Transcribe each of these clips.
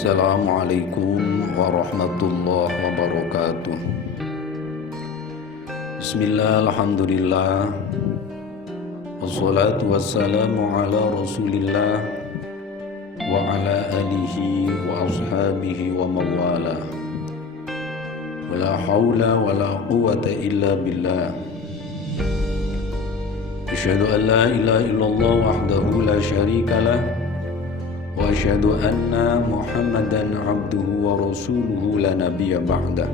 Assalamualaikum warahmatullahi wabarakatuh. Bismillah, alhamdulillah, wassalatu wassalamu ala rasulillah wa ala alihi wa ashabihi wa mawala. Wala hawla wala quwwata illa billah. Asyhadu an la ilaha illallah wahdahu la syarika lah, wa asyhadu anna Muhammadan abduhu wa rasuluhu la nabiyya ba'dah.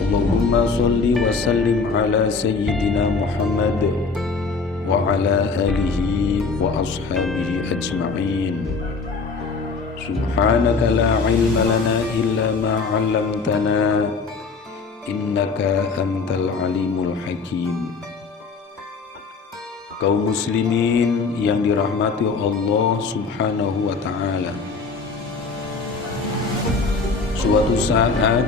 Allahumma sholli wa sallim ala sayyidina Muhammad wa ala alihi wa ashabihi ajma'in. Subhanaka la ilma lana illa ma 'allamtana innaka antal alimul hakim. Kaum muslimin yang dirahmati Allah subhanahu wa ta'ala, suatu saat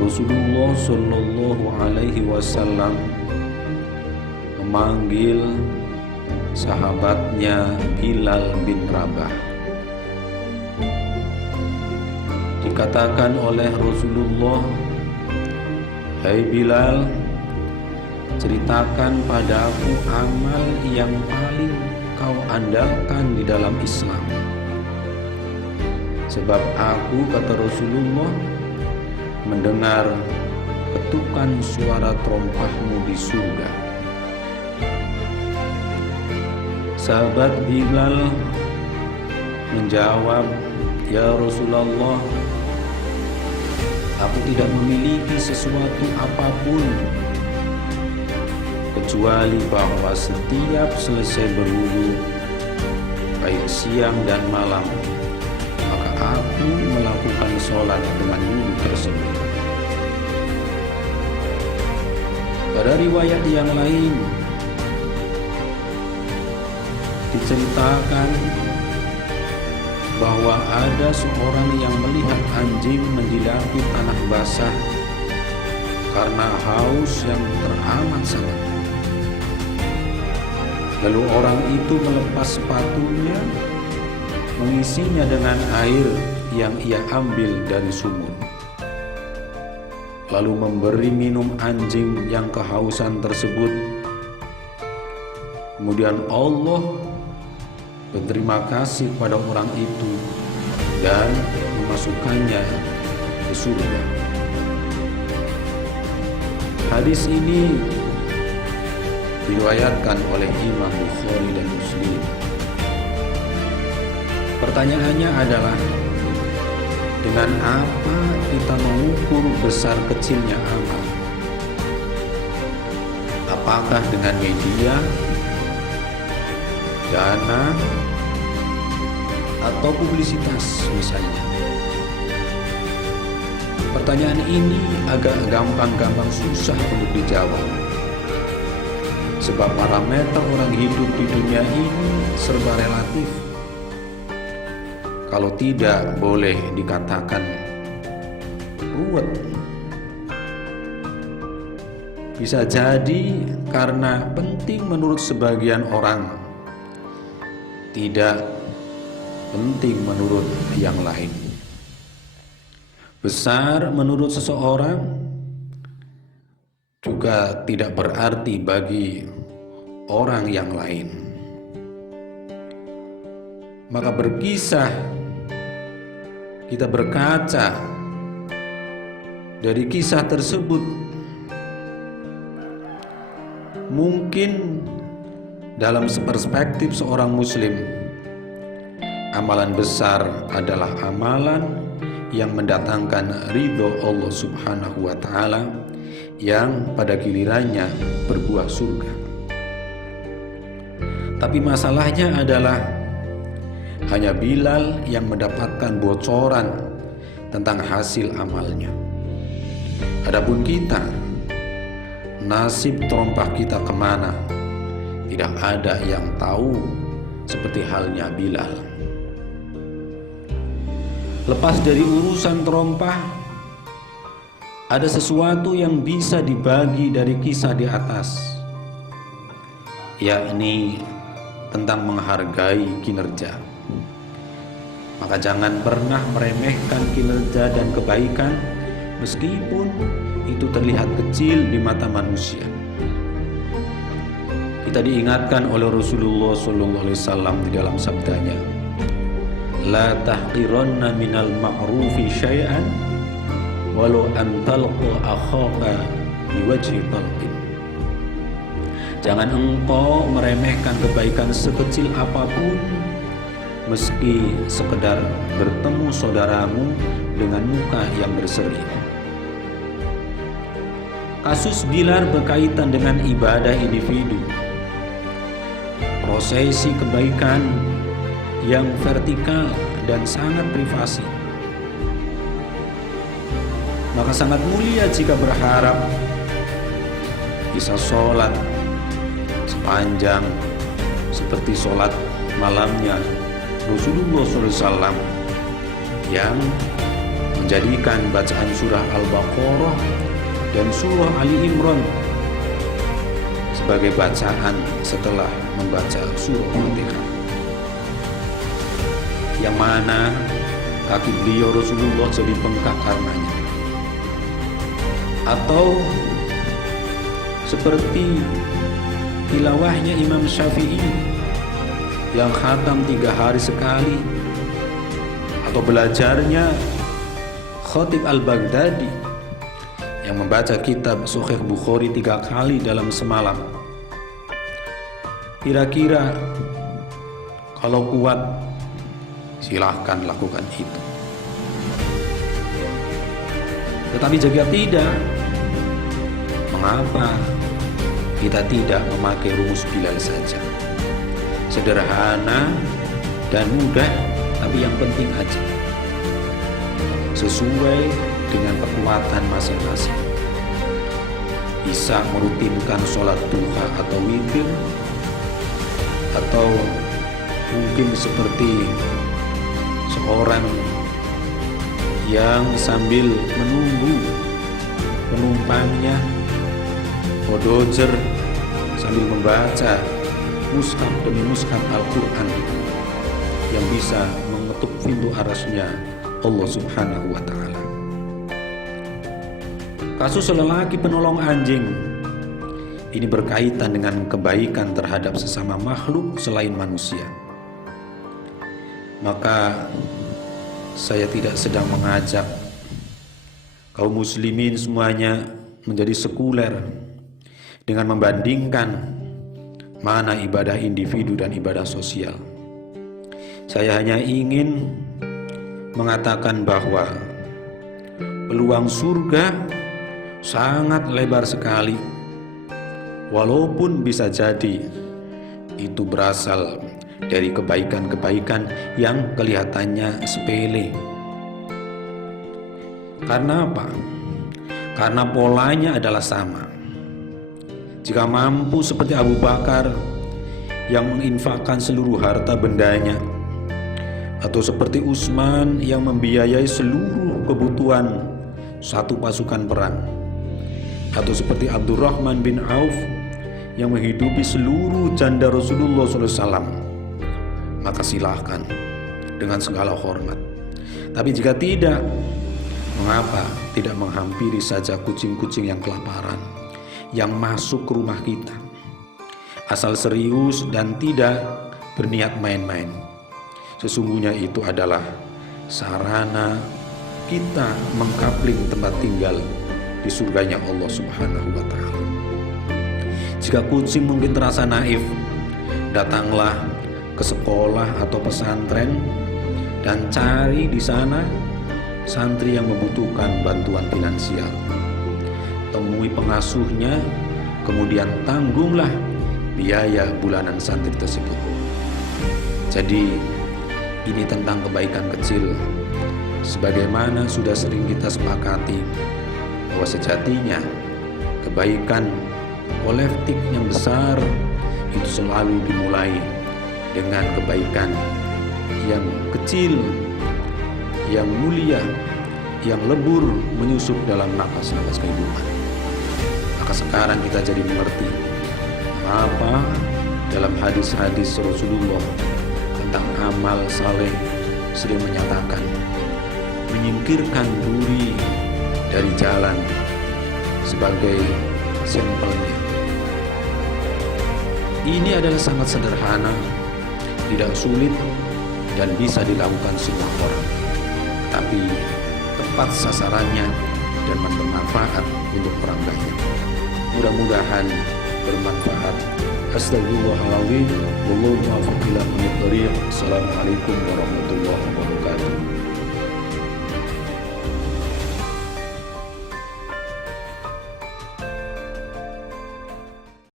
Rasulullah sallallahu alaihi wasallam memanggil sahabatnya Bilal bin Rabah. Dikatakan oleh Rasulullah, "Hai Bilal, ceritakan padaku amal yang paling kau andalkan di dalam Islam. Sebab aku," kata Rasulullah, "mendengar ketukan suara terompahmu di surga." Sahabat Bilal menjawab, "Ya Rasulullah, aku tidak memiliki sesuatu apapun kecuali bahwa setiap selesai berwudu, baik siang dan malam, maka aku melakukan sholat dengan wudu tersebut." Pada riwayat yang lain diceritakan bahwa ada seorang yang melihat anjing menjilati tanah basah karena haus yang teramat sangat. Lalu orang itu melepas sepatunya, mengisinya dengan air yang ia ambil dari sumur, lalu memberi minum anjing yang kehausan tersebut. Kemudian Allah berterima kasih kepada orang itu dan memasukkannya ke surga. Hadis ini diriwayatkan oleh Imam Bukhari dan Muslim. Pertanyaannya adalah, dengan apa kita mengukur besar kecilnya amal? Apakah dengan media, dana, atau publisitas misalnya? Pertanyaan ini agak gampang susah untuk dijawab. Sebab parameter orang hidup di dunia ini serba relatif. Kalau tidak, boleh dikatakan ruwet. Bisa jadi karena penting menurut sebagian orang, tidak penting menurut yang lain. Besar menurut seseorang juga tidak berarti bagi orang yang lain. Maka berkisah, kita berkaca dari kisah tersebut, mungkin dalam perspektif seorang muslim, amalan besar adalah amalan yang mendatangkan ridho Allah subhanahu wa ta'ala, yang pada gilirannya berbuah surga. Tapi masalahnya adalah hanya Bilal yang mendapatkan bocoran tentang hasil amalnya. Adapun kita, nasib terompah kita kemana, tidak ada yang tahu, seperti halnya Bilal. Lepas dari urusan terompah, ada sesuatu yang bisa dibagi dari kisah di atas, yakni tentang menghargai kinerja. Maka jangan pernah meremehkan kinerja dan kebaikan meskipun itu terlihat kecil di mata manusia. Kita diingatkan oleh Rasulullah SAW di dalam sabdanya, la tahqiranna minal ma'rufi syai'an walau an talqa akhaka biwajhi talqin. Jangan engkau meremehkan kebaikan sekecil apapun, meski sekedar bertemu saudaramu dengan muka yang berseri. Kasus Bilar berkaitan dengan ibadah individu. Prosesi kebaikan yang vertikal dan sangat privasi. Maka sangat mulia jika berharap bisa sholat sepanjang seperti sholat malamnya Rasulullah SAW yang menjadikan bacaan surah Al-Baqarah dan surah Ali Imran sebagai bacaan setelah membaca surah Al-Fatihah, yang mana kaki beliau Rasulullah jadi bengkak karenanya. Atau seperti tilawahnya Imam Syafi'i yang khatam 3 hari sekali, atau belajarnya Khatib Al-Baghdadi yang membaca kitab Sahih Bukhari 3 kali dalam semalam. Kira-kira kalau kuat, silahkan lakukan itu. Tetapi jika tidak, mengapa kita tidak memakai rumus Bilal saja? Sederhana dan mudah, tapi yang penting aja sesuai dengan kekuatan masing-masing. Bisa merutinkan sholat duha atau witir, atau mungkin seperti seorang yang sambil menunggu penumpangnya bodojer sambil membaca mushaf demi mushaf Al-Quran yang bisa mengetuk pintu arasnya Allah Subhanahu wa Ta'ala. Kasus lelaki penolong anjing ini berkaitan dengan kebaikan terhadap sesama makhluk selain manusia. Maka saya tidak sedang mengajak kaum muslimin semuanya menjadi sekuler dengan membandingkan mana ibadah individu dan ibadah sosial. Saya hanya ingin mengatakan bahwa peluang surga sangat lebar sekali, walaupun bisa jadi itu berasal dari kebaikan-kebaikan yang kelihatannya sepele. Karena apa? Karena polanya adalah sama. Jika mampu seperti Abu Bakar yang menginfakkan seluruh harta bendanya, atau seperti Utsman yang membiayai seluruh kebutuhan satu pasukan perang, atau seperti Abdurrahman bin Auf yang menghidupi seluruh janda Rasulullah SAW, maka silahkan dengan segala hormat. Tapi jika tidak, mengapa tidak menghampiri saja kucing-kucing yang kelaparan yang masuk ke rumah kita, asal serius dan tidak berniat main-main. Sesungguhnya itu adalah sarana kita mengkapling tempat tinggal di surganya Allah Subhanahu wa Ta'ala. Jika kucing mungkin terasa naif, datanglah ke sekolah atau pesantren dan cari di sana santri yang membutuhkan bantuan finansial. Temui pengasuhnya, kemudian tanggunglah biaya bulanan santri tersebut. Jadi ini tentang kebaikan kecil, sebagaimana sudah sering kita sepakati bahwa sejatinya kebaikan kolektif yang besar itu selalu dimulai dengan kebaikan yang kecil, yang mulia, yang lebur menyusup dalam napas-napas kehidupan. Maka sekarang kita jadi mengerti apa dalam hadis-hadis Rasulullah tentang amal saleh sering menyatakan menyingkirkan duri dari jalan sebagai sampelnya. Ini adalah sangat sederhana, tidak sulit, dan bisa dilakukan semua orang, tapi tepat sasarannya dan bermanfaat untuk orang banyak. Mudah-mudahan bermanfaat. Astagfirullahaladzim. Wallahu muwaffiq ila aqwamit thoriq. Assalamualaikum warahmatullahi wabarakatuh.